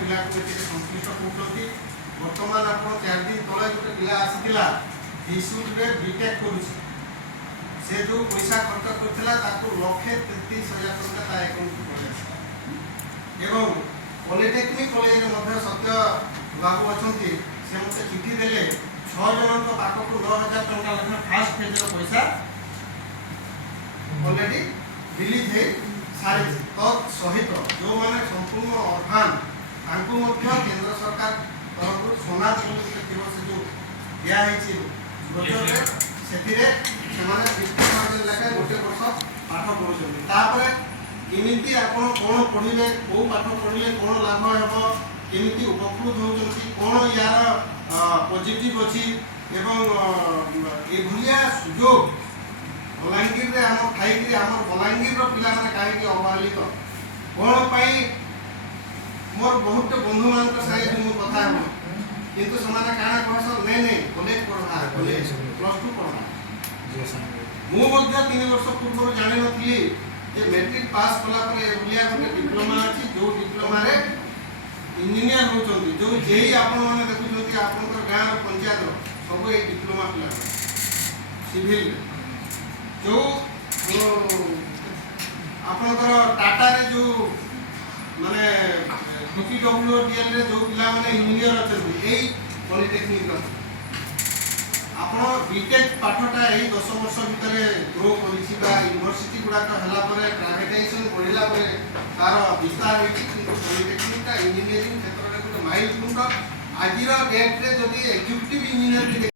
पिला को संश्लिष्ट कर बर्तमान आप 4 दिन तले गोटे पिला आसीला हिसुरे बीटेक करुछ से जो पैसा खर्च करथिला ताकू 1,33,000 टका ता अकाउंट को पड़े एवं पॉलिटेक्निक कॉलेज मध्ये सत्य बाबू अछंती से मते चिठी देले 6 जन को पाखक 9,000 टका लेखा फास्ट फेज रो पैसा ऑलरेडी रिलीज है सारी तत् सहित जो माने संपूर्ण अर्थान तांको मध्ये केंद्र सरकार तरफ सोना दिवस जो दिया है बचरे से माने 50,000 लेखा गोटे वर्ष पाठ पढ़ुछन तापर केमिति आपण कोन पढिले को पाठ पढिले कोन लाभ हेबो केमिति उपकृत होउछन कोन यार पॉजिटिव अछि एवं ए भलिया सुयोग बलांगीर रे हम खाई आम बलांगीर पिला माने काहे अवहेलित कोन पाई मोर बहुत बंधु मान साथ मु कथा हो किंतु समाना काना कहस नहीं कॉलेज पढ़ा कॉलेज +2 पढ़ा मु मध्य 3 वर्ष पूर्व जानि नथली जे मैट्रिक पास कला पर एभलिया गोटे डिप्लोमा अछि जो डिप्लोमा रे इंजीनियर होचंती जो जेई आपण माने देखुचंती आपनकर गांव पंचायत सब ए डिप्लोमा पिला सिविल जो आपनकर टाटा रे जो माने डीपीडब्ल्यूडीएल रे जो पिला माने इंजीनियर अछंती एई पॉलिटेक्निक रो आपण बीटेक पाठटा एई 10 वर्ष भितरे ग्रो करिछि बा यूनिवर्सिटी गुडा का हला परे प्राइवेटाइजेशन बढ़िला परे तार विस्तार होइछि किंतु पॉलिटेक्निक का इंजीनियरिंग क्षेत्र रे गुटे माइलस्टोन आजिर डेट रे जदी एग्जीक्यूटिव इंजीनियर